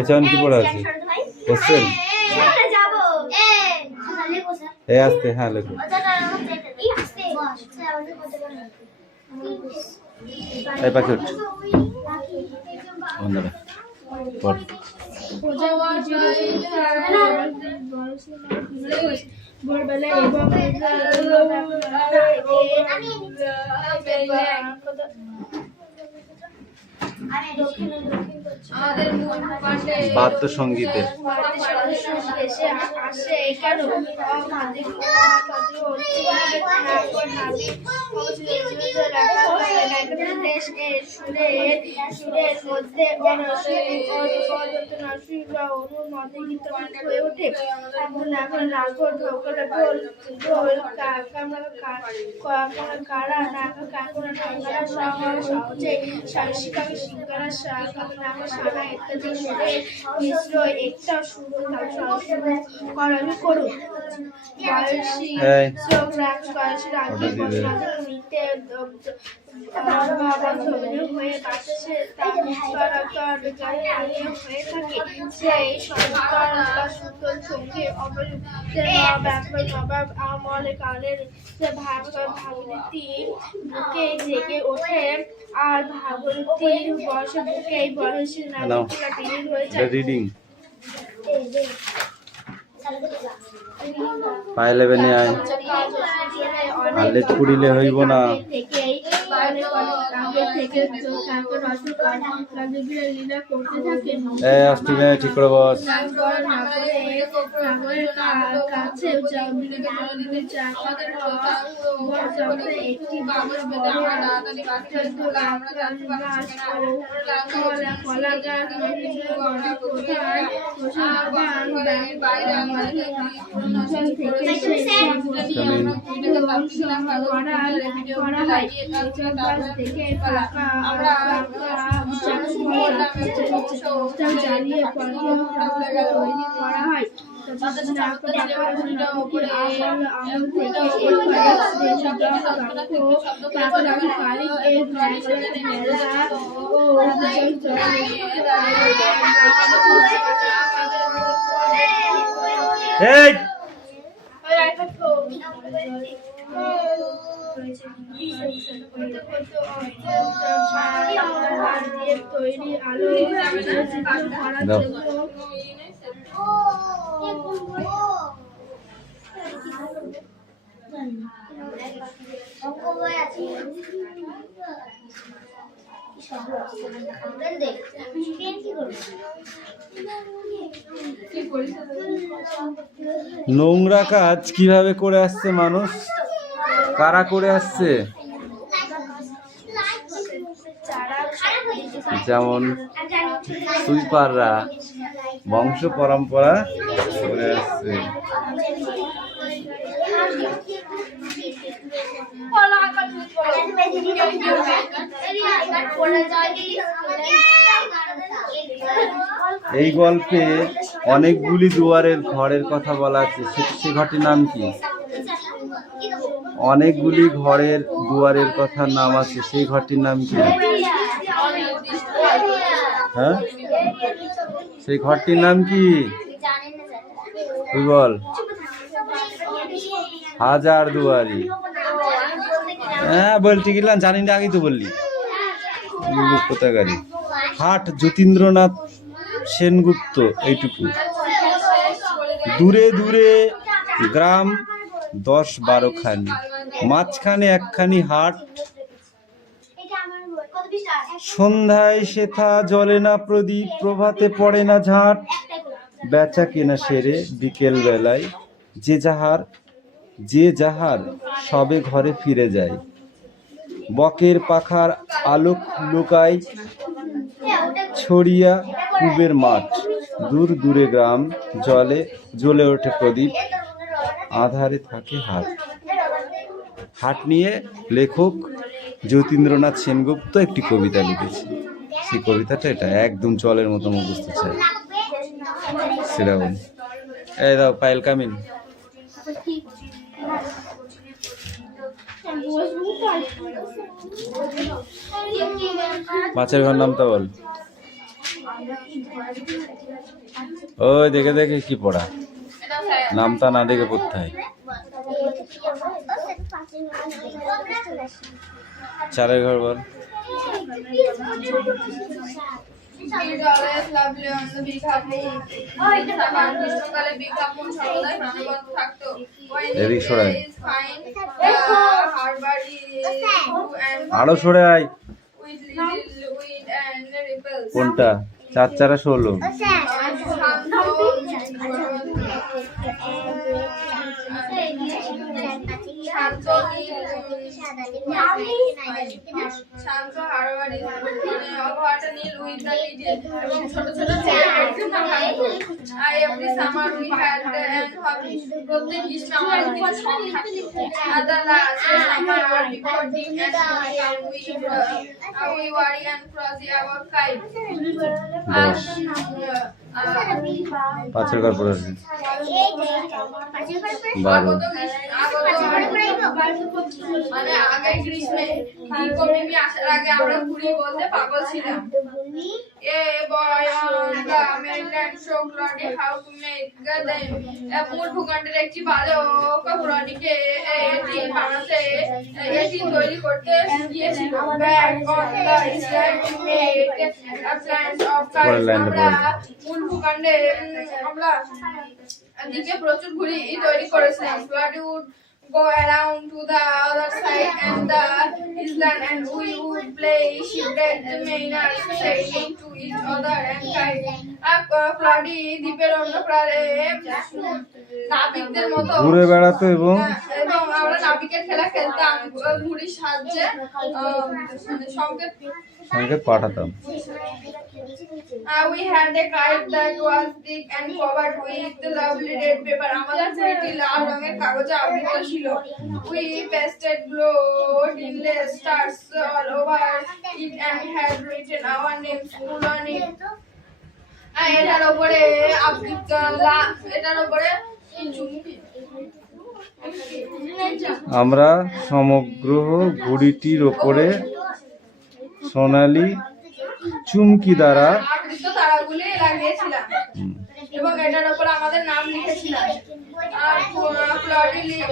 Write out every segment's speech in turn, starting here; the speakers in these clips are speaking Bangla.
এখন কি পড়া আছে কোশ্চেন এই আসতে হ্যাঁ লেখো এই পাখি উঠ বন্ধুরা পড় ভোরবেলা বাদ্য সঙ্গীতের আমলকালের ভাগবতী বুকে জেগে ওঠে আর ভাগবতীর বয়সে বুকে এই বয়সে রিডিং পাইলে বেনে আয় আলে পুরিলে হইব না ঠিক করে বস জ্বালিয়ে করা হয় তৈরি আলো নোংরা কাজ কিভাবে করে আসছে মানুষ, কারা করে আসছে? যেমন সুইপাররা বংশ পরম্পরা করে আসছে। এই গল্পে অনেকগুলি দুয়ারের ঘরের কথা বলা আছে, সে ঘরটির নাম কি? অনেকগুলি ঘরের দুয়ারের কথা নাম আছে, সেই ঘরটির নাম কি? হ্যাঁ, সেই ঘরটির নাম কি তুই বল? হাজার দুয়ারি। হ্যাঁ বলতে গেলাম, জানি না, আগেই তো বললি। কোথাকারি হাট যতীন্দ্রনাথ সেনগুপ্ত। এইটুকু দূরে দূরে গ্রাম 10-12 খানি, মাঝখানে একখানি হাট। সন্ধ্যায় সেথা জ্বলে না প্রদীপ, প্রভাতে পড়ে না ঝাঁট। বেচা কেনা সেরে বিকেল বেলায় যে যাহার সবে ঘরে ফিরে যায়। বকের পাখার আলোক লুকায় ছড়িয়া কুবের মাঠ। দূর দূরে গ্রাম জ্বলে ওঠে প্রদীপ, আধারে থাকে হাট। হাট নিয়ে লেখক যতীন্দ্রনাথ সেনগুপ্ত একটি কবিতা লিখেছে। সেই কবিতাটা এটা একদম জলের মতো মুখস্থ চাই। সেরকম এই দাও পায়েল কামিন। মাছের ঘর নামটা বল। ওই দেখে দেখে কি পড়া, নামটা না দেখে পড়তে হয়। চারের ঘর বল। It always lovely on the big half moon. গ্রীষ্মকালে big half moon সর্বদাই প্রাণবন্ত থাকতো। When এদিক it সরাই। is fine, harbor is blue and আরো সরে আয়। with little wind and ripples. কোনটা? 4 4 16। শান্ত হারবার আবহাওয়াটা নীল উইথ দ্য লিটল এবং ছোট ছোট every summer we had and hobbies প্রত্যেক গ্রীষ্মে আমাদের কিছু শখ থাকতো আদার লাস্ট সামার বিফোর দিন and we worry and cross our kite পাঁচের ঘর পড়ে আছে। 12। মানে আগে গ্রীষ্মে দীর্ঘমেয়াদী আসার আগে আমরা ঘুরি বলতে পাগল ছিলাম। A boy on the mainland show Claudie how to make them মূল ভূখণ্ডের একটি বালক ক্লডিকে এটি তৈরি করতে শিখিয়েছিল। Back on the island made plans of kites আমরা মূল ভূখণ্ডে আমরা দিকে প্রচুর ঘুড়ি তৈরি করেছিলাম। Claudie would go around to the other side and the island and we would play shipwrecked mariners sailing to each other and kite floody দ্বীপের অন্য প্রারে নাবিকদের মতো ঘুরে বেড়াতো এবং আমরা নাবিকের খেলা খেলতাম ঘুড়ির সাহায্যে সংকেত পাঠাতাম। We had a kite that was thick and covered with the lovely red paper. আমাদের ঘুড়িটি লাল রঙের কাগজে আবৃত ছিল। We pasted glowing stars all over it and had written our names on it. এটার উপরে আমরা সমগ্র ঘুড়িটির ওপরে সোনালী চুমকি দ্বারা আবৃত তারাগুলি লাগিয়েছিলাম এবং এটার উপর আমাদের নাম লিখেছিলাম। Claudie Lit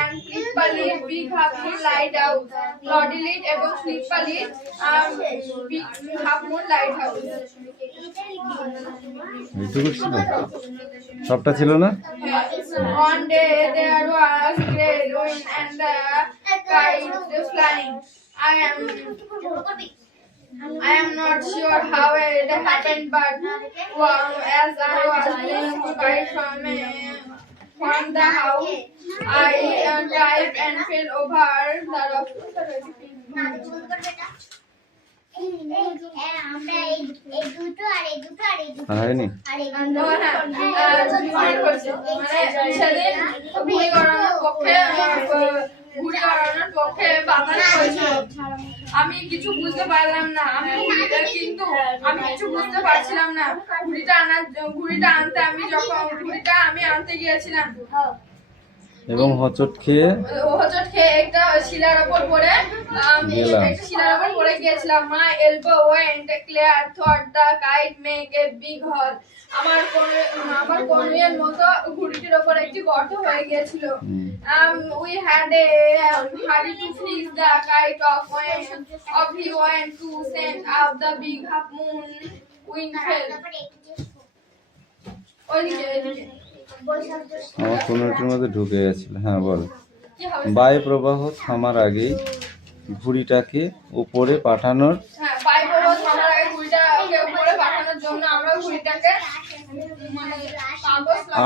and Flippa Lit big half moon lighthouse. Claudie Lit এবং Flippa Lit big half moon lighthouse. এইটুকু ছিল, সবটা ছিল না। One day there was great wind and the kites flying. I am not sure how it happened, but as I was playing kite from the house, I dived and fell over the rock. হয়নি? আমি কিছু বুঝতে পারলাম না, কিন্তু আমি কিছু বুঝতে পারছিলাম না ঘুড়িটা আমি আনতে গিয়েছিলাম এবং হোঁচট খেয়ে একটা শিলার উপর পড়ে গিয়েছিলাম। My elbow went clear through the kite make a big hole. আমার কনুইয়ের মতো ঘুড়িটির উপর একটি গর্ত হয়ে গিয়েছিল। We had a hurry to freeze the kite of he went to send out the big half moon wind fell. আমার কোনটির মধ্যে ঢুকে গেছিল। হ্যাঁ বল। বায়ু প্রবাহ থামার আগেই ঘুড়িটাকে উপরে পাঠানোর জন্য আমরা ঘুড়িটাকে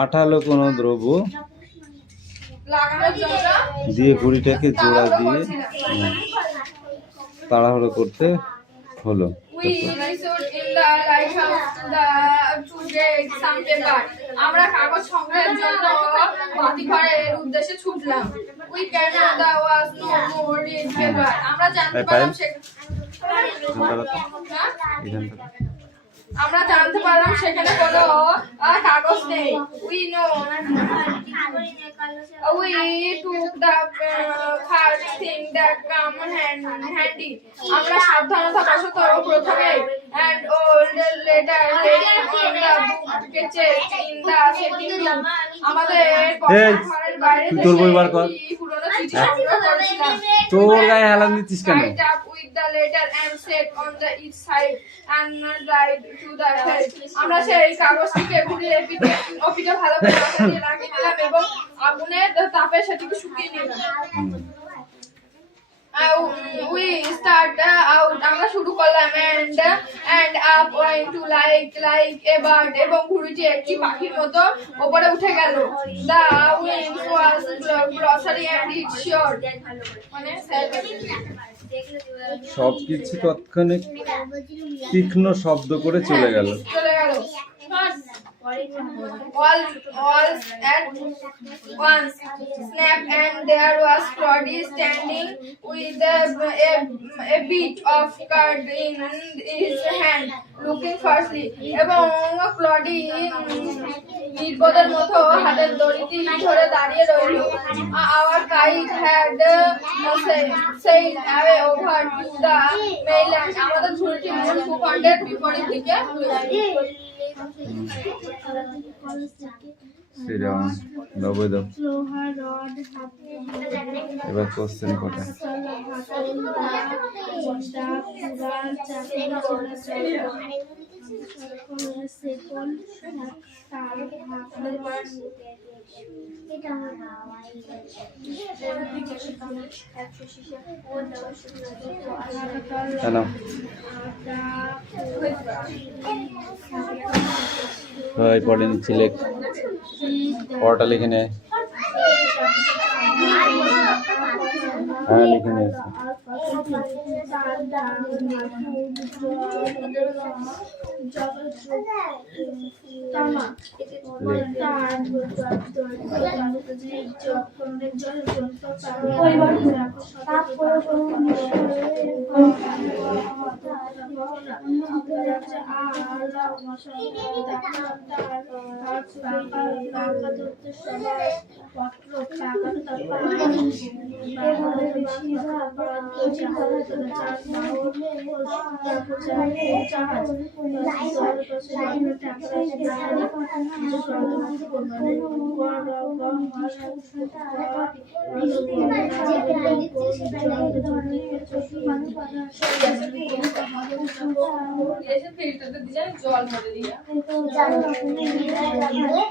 আঠালো কোনো দ্রব্য লাগানোর জন্য দিয়ে ঘুড়িটাকে জোড়া দিয়ে তাড়াহুড়ো করতে হলো। We restored in the lighthouse to get some paper. আমরা কাগজ সংগ্রহের জন্য বাতিঘরের উদ্দেশ্যে ছুটলাম। We came and there was no more paper. আমরা জানতে পারলাম সেখানে কোনো কাগজ নেই। We took the সাবধানতাবশত প্রথমে and old letter laying on the book chest in the sitting room আমাদের ঘরের বাইরে তুই তোর বই বার কর। একটি পুরনো চিঠি সংগ্রহ করেছিলাম। তোর গায়ে হেলান দিচ্ছিস কেন? Tied up with the letter and set on the each side and dried to the head আমরা সেই কাগজটিকে ঘুরিয়ে পিঠে ভালো করে আঠা দিয়ে লাগিয়ে দিলাম এবং আগুনের তাপে সেটিকে শুকিয়ে নিলাম। We start out আমরা শুরু করলাম and up went to like a bird এবং ঘুড়িটি একটি পাখির মতো উপরে উঠে গেল। The wind was glossary and it short মানে সবকিছু তৎক্ষণিক তীক্ষ্ণ শব্দ করে চলে গেল। All at once snap and there was Claudia standing with a bit of card in his hand looking firstly এবং ক্লডি নির্বোধের মতো হাতের দড়িটি ধরে দাঁড়িয়ে রইল। Our kite had sailed away over to the mainland আমাদের ঝুড়িটি মূল ভূখণ্ডের বিপরীত দিকে শ্রীরাম দাও দাও। লোহার রড হাতে এবার কোশ্চেন কটা? কেন ভাই পড়ে নিচ্ছি, লেখ পড়াটা লিখে নে। হ্যাঁ লিখে নে। জল মরে দিয়া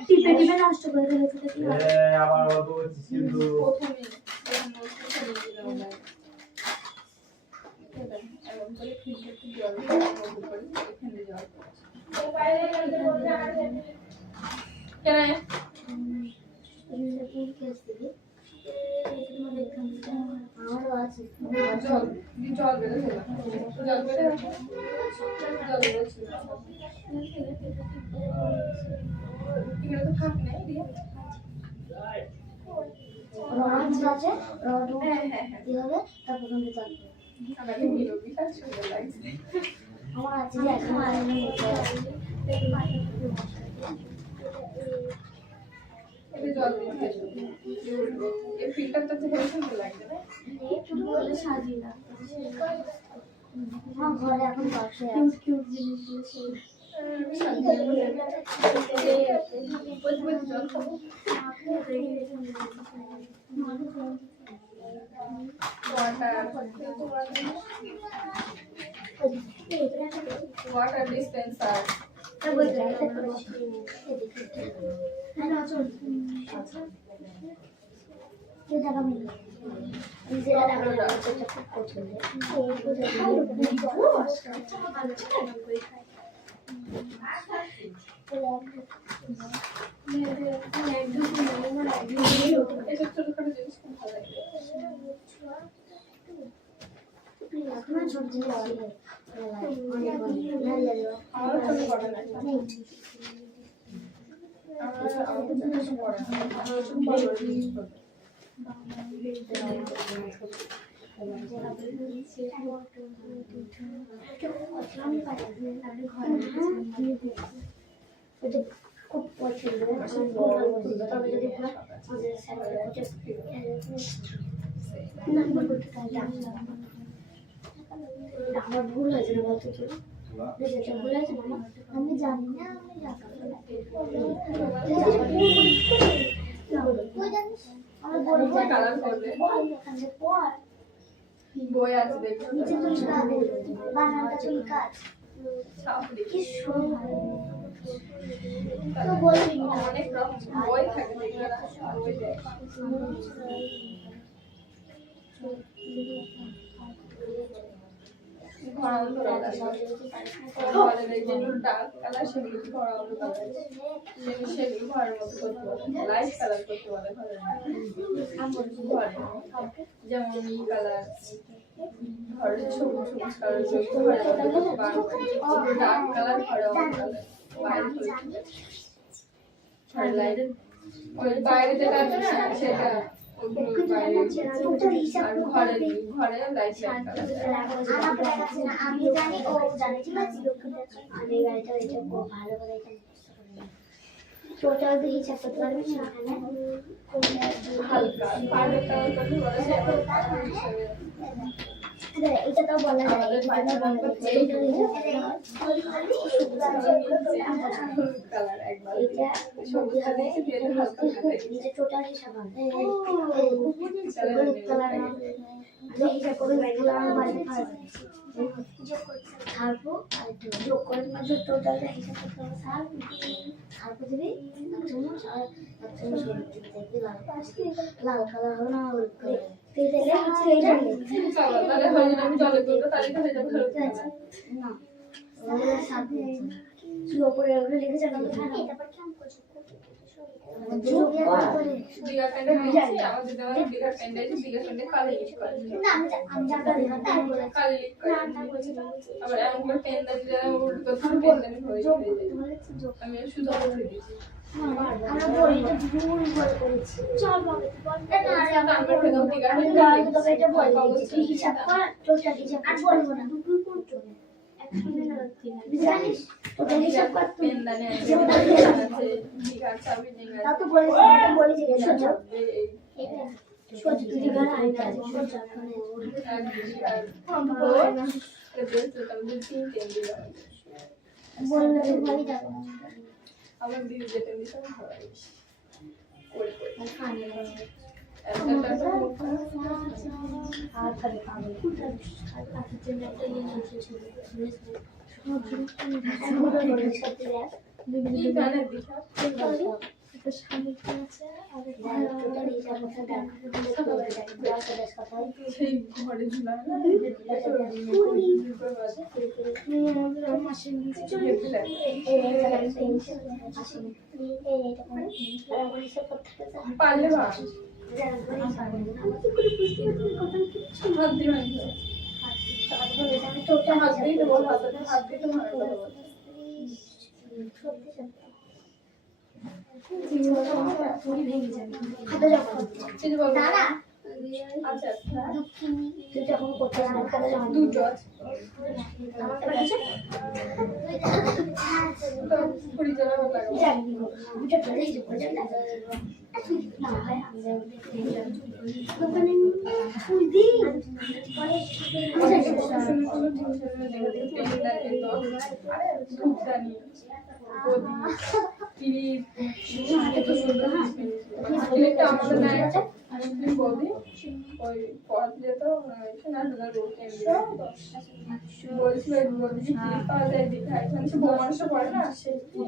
টিপে টিপে নষ্ট করে ফেলেছে। আবার অত কিন্তু ঘরে এখন water dispenser খুব পছন্দ আমার ভুল হয়েছে না বলতে কি যেটা ভুল হয়েছে না আমি জানি না আমি বলবো কালার করবে পর বই আছে দেখো নিচে তুমি বানানটা তুমি কাজ ছাপড়ি কি সুন্দর তো বলবি না অনেক রকম বই থাকে যেগুলো বই দেয় ঘোড়া অন্য কালার বলে যে ডার্ক কালার সেগুলো ঘোড়া অন্য কালার সেগুলো ঘরের মতো করতে বলে লাইট কালার করতে বলে ঘরের ঘরে যেমন ই কালার ঘরের সবুজ সবুজ কালার ঘরের ডার্ক কালার ঘরে অন্য কালার বাইরে ঘরে লাইট ওই বাইরে যেটা আছে না সেটা ওগুলো বাইরে আর ঘরে লাইট আমি জানি ও জানে ঠিক আছে আমি গাড়িটা এটা খুব ভালো করে টোটাল দিয়ে হিসাব করতে পারবি না হালকা পাউডার কালার করতে বলে এটা তো বলা যায় আমাদের এটা বলা যায় কালার একবার এটা সবজি হবে নিচে টোটাল হিসাব হবে কালার আমি হিসাব করে বাইরে আমার বাড়িতে ছাড়বো আর যোগ করে মাঝে টোটালটা হিসাব করতে হবে ছাড়বো দিবি এক চামচ আর এক চামচ হলুদ দিবি দেখবি লাল কালার হবে না হলুদ কালার তাহলে হয় না আমি জলে করবো তাহলে তো হয়ে যাবে না উপরে ওগুলো লিখে যাবে দিঘা প্যান্ডে দিয়েছি আমাদের দেওয়া দিঘা প্যান্ডে আছে দিঘা প্যান্ডে কালি লিখ করে কালি লিখ করে আবার এমন করে পেন দিলে উল্টো করতে পেন আমি হয়ে যাবে আমি শুধু বলে দিয়েছি আমরা বলি তো ভুল করে করেছি চল বাবা আমরা খেলাম দিঘা তবে এটা বলে তুই হিসাব কর টোটাল হিসাব আর বলবো না তুই করতে জানিস টোটাল হিসাব কর তুই পেন দানে আছে দিঘার চাবি নিয়ে তা তো বলেছি এটা বলেছি সোজা সোজা তুই দিঘার আইনা আছে সোজা বললে তো ভালোই যাবে আমার দিদি যেটা দিতাম ভালো করে করে খানে আর খাবে খাবে আর কাছে জন্য একটা ইয়ে আছে ছিল কি গানের দিশা সেই ঘরে ঝুলানো না পারলে বা হাত দিয়ে হাত দিয়ে দেবো হাত দিয়ে তো মারা দেবো আচ্ছা তুই যখন করতে খাতা জমা দুটো কুড়ি জনা লাগাবো জানি দুটো করে হিসেব করে না হয় দোকানে ফুল দিই আমাদের নাই বৌদি ওই পথ যেত বলছিল বৌদি পাওয়া যায় দীঘা এখানে সে বউ মানুষও পড়ে না সে কি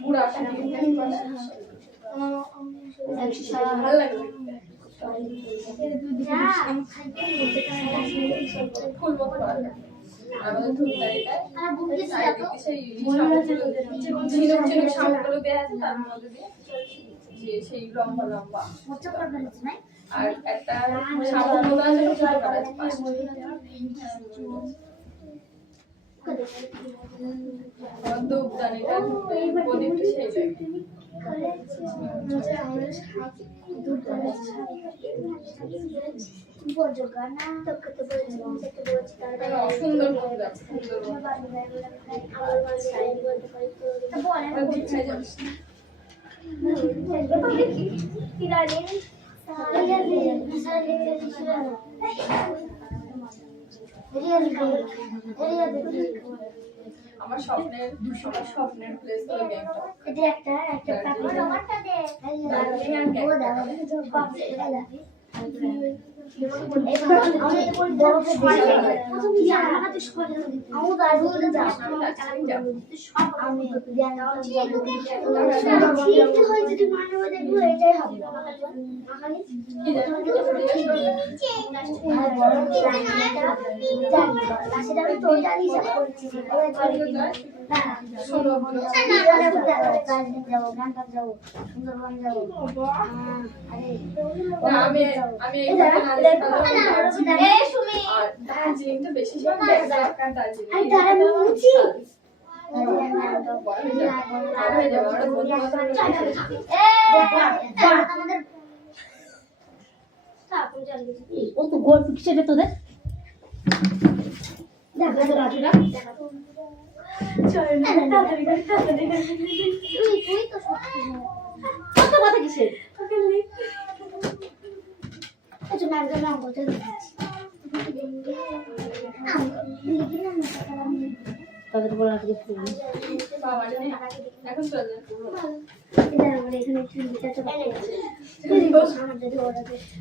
বুড়া ভালো লাগে ফুল মতো আমাদের ধূপদারিটায় সেই ঝিনুক ঝিনুক শামুকগুলো দেওয়া আছে তার মধ্যে দিয়ে যে সেই লম্বা লম্বা আর একটা শামুক মতো আছে ছোট করা আছে আমার ধূপদানিটা প্রদীপটা সেই লাগে সুন্দর আমার স্বপ্নের প্লেস তো এই গেমটা। এটা একটা পাপি আমারটা দে সুন্দরবন যাবো আমি এই দার্জিলিংটা বেশি ও তো গোল পিকচারে তোদের কত কথা কিসের তাদের উপর আজকে এখন চলে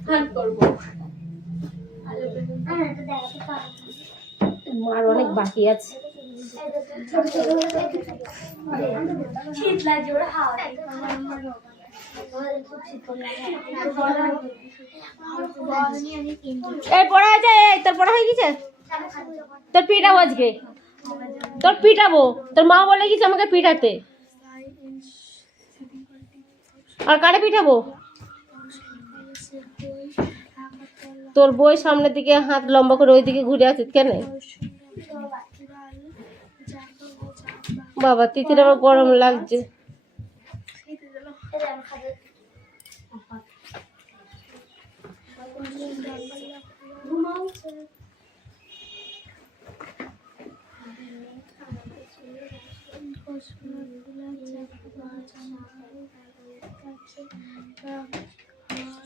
হাত করবো। মার অনেক বাকি আছে শীত লাগছে ওরা হাওয়া এই পড়া হয়েছে এই তোর পড়া হয়ে গেছে তোর পিটাবো আজকে তোর পিটাবো তোর মা বলে গেছে আমাকে পিটাতে আর কারে পিটাবো তোর বই সামনের দিকে হাত লম্বা করে ওই দিকে ঘুরে আছে কেন বাবা তিতির আবার গরম লাগছে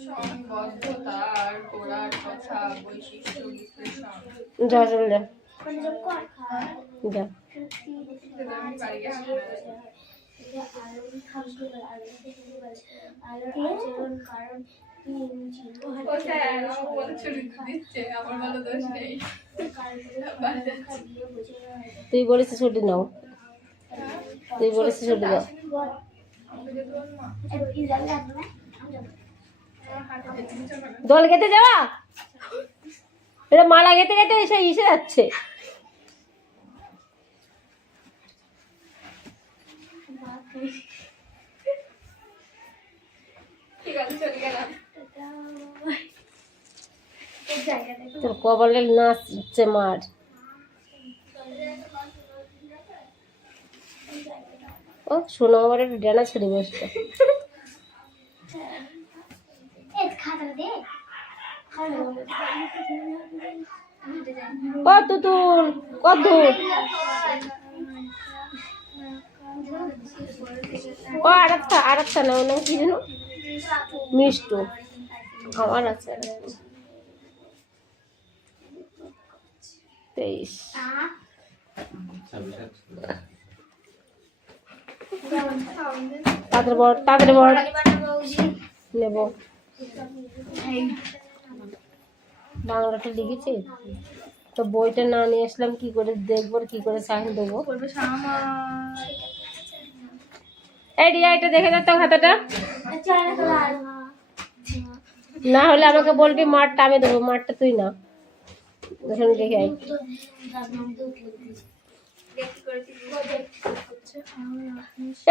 সংবদ্ধতার গোড়ার কথা বৈশিষ্ট্য বিশ্লেষণ। যা চল যা যা আমি বাড়ি গেছি। ও স্যার আমার বলে ছুটি দিচ্ছে, আমার ভালো দোষ নেই। তুই বলেছিস ছুটি নাও তুই বলেছিস ছুটি দাও দোল খেতে যাওয়া এটা মালা খেতে খেতে এসে এসে যাচ্ছে ঠিক আছে চলে গেলাম। তোর কপালে নাচছে মার ও শোনো আমার একটু ডানা ছেড়ে বসতো ও তুতুল কত ও আরেকটা নাও না কি যেন মিষ্টু আমার আছে 23 তাদের বড় নেব বাংলাটা লিখেছি তো বইটা না নিয়ে আসলাম কি করে দেখবো কি করে সাইন দেবো এই রিয়া এটা দেখে যাও তো খাতাটা না হলে আমাকে বলবি মাঠটা আমি দেবো মাঠটা তুই না ওখানে দেখে আই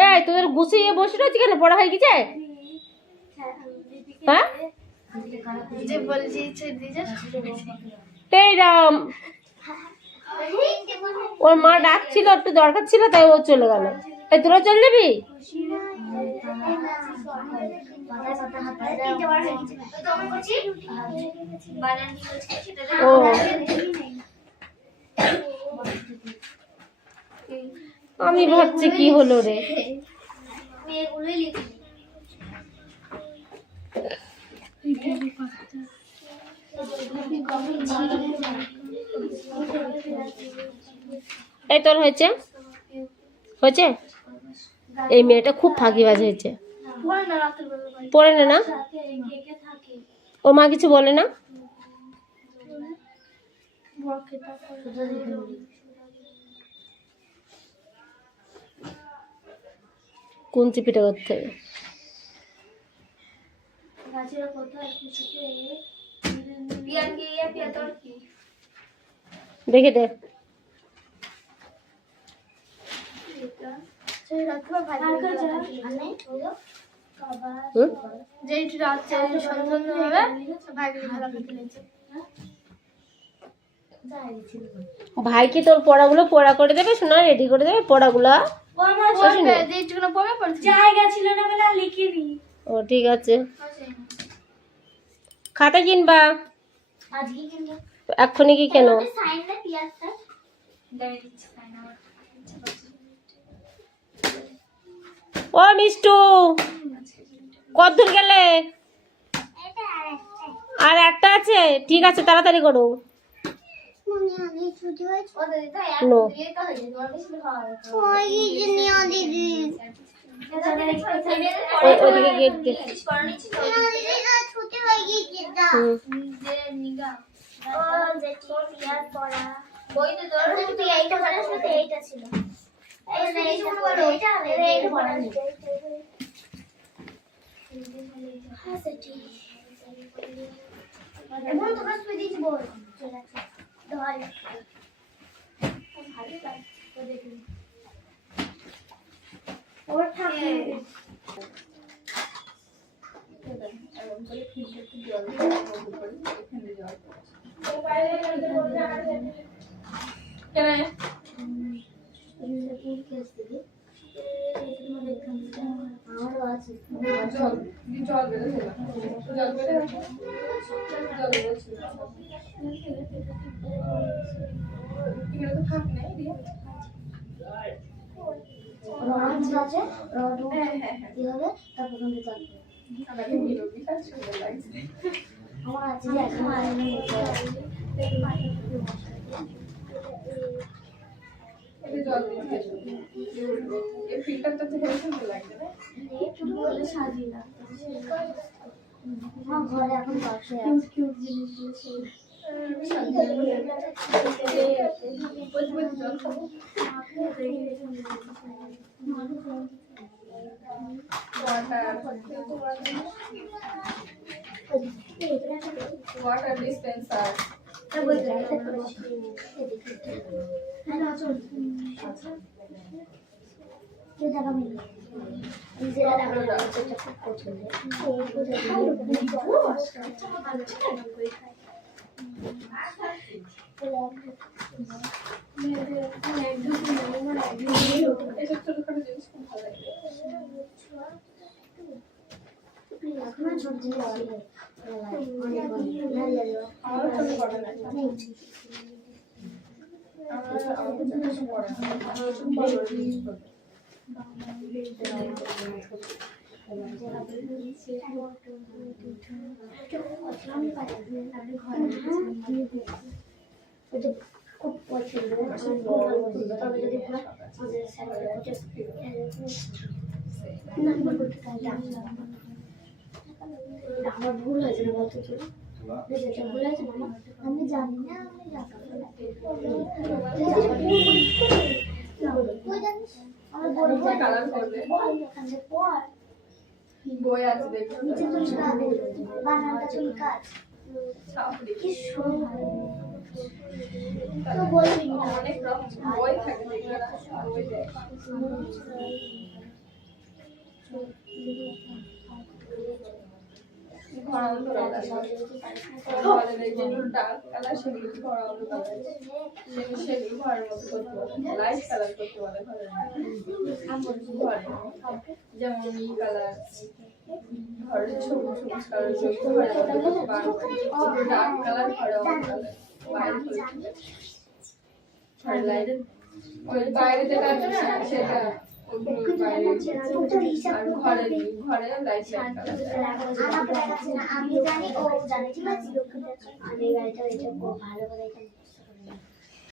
এই তোদের গুছিয়ে বসে রয়েছে কেন পড়া হয়ে গেছে হ্যাঁ এই রাম ওর মা ডাকছিল একটু দরকার ছিল তাই ও চলে গেল এই তোরা চলে যাবি ও আমি ভাবছি কি হলো রে তোর হয়েছে হয়েছে? এই মেয়েটা খুব ফাঁকিবাজ হয়েছে। পরে না রাতের বেলা বাড়ি পড়ে নে না, থাকে কে থাকে ও মা কিছু বলে না? বড় খেতা কোন চিপিটা করতে হবে? গাছের কোথায় কিছুতে পিয়ার কি ইয়ে পিয়া তোর কি দেখে দে। সেই রাতটা ভাই মানে হলো হুম? যেই রাতে সন্ধ্যা হবে ভাইকে ভালো খেতে নিয়েছে ভাই কি তোর পড়াগুলো পড়া করে দেবে, শোনা রেডি করে দেবে পড়াগুলো? ও আমার পড়বে যেইটুকু পড়বে পড়ছে জায়গা ছিল না বলে আর লিখিনি ও ঠিক আছে, খাতা কিনবা আজকে কিন্তু এক্ষুনি কি কেন? সাইন না পিয়াসটা দেবে দিচ্ছি তাই না ও মিষ্টু কতদূর গেলে? এটা আরেকটা আর একটা আছে, ঠিক আছে তাড়াতাড়ি করো। মনে আগে ছুটি হয়েছে ও দিদি তো এক নো দিয়ে তো হয়ে তোমার বেশি খাওয়া হবে ওই জিনিয়া দিদি ওইদিকে গেট দে। না ছুটি হয়ে গিয়েছে যা যে নিগা ও যে পিয়াস পড়া বই তো তোর ছুটি এইটা পড়া ছুটি এইটা ছিল এই যে এইটা পড়া এইটা এইটা পড়া নেই হ্যাঁ সেটি এমন তো কাজ করে দিয়েছি বল চলে আসছে ধর ভালো কাজ তো দেখুন ওর ঠাকুর কেন আমারও আছে জল জল বের হলো জল বের হলো জল বের হলো এখানে তো ফাঁক নেই দিয়ে রড আছে রড হ্যাঁ হ্যাঁ হ্যাঁ কি হবে তারপর তুমি চাপবে আমাকে নিলো বিকাশ সুন্দর লাগছে আমার আছে যে এখন এটা জল দিতে এই ফিল্টারটা তো হেল্প সুন্দর লাগছে না একটু বলে সাজিয়ে না আমার ঘরে এখন বাক্সে আছে কিউট জিনিস দিয়ে সেই জল খাবো ওয়াটার ডিসপেন্সার এসব ছোটখাটো জিনিস খুব ভালো লাগে আমার ছোট করে না আমার ছোট করে না আমার ছোট বড় জিনিস করে খুব পছন্দ তবে যদি আমাদের আমার ভুল হয়েছে না বলতো যেটা ভুল হয়েছে না আমি জানি না আমার বড় কালার করবে পর বই আছে দেখুন নিচে তুলিস না বানানটা তুই কাজ ছাপড়ি কি সুন্দর তো বলবি না অনেক রকম বই থাকে দেখবে বই দেয় ঘোড়া উল্টো কালার আমাদের এই যে ডার্ক কালার সেগুলো ঘোড়া উল্টো কালার সেগুলো ঘরের মতো করতে বলে লাইট কালার করতে বলে ঘরের ঘরে যেমন ই কালার ঘরের সবুজ সবুজ কালার ঘরের ডার্ক কালার ঘরে অন্য কালার বাইরে ঘরের লাইট ওই বাইরে যেটা আছে না সেটা ওগুলো বাইরে আর ঘরে লাইট কালার আমি জানি ও জানে ঠিক আছে আমি গাড়িটা ভালো করে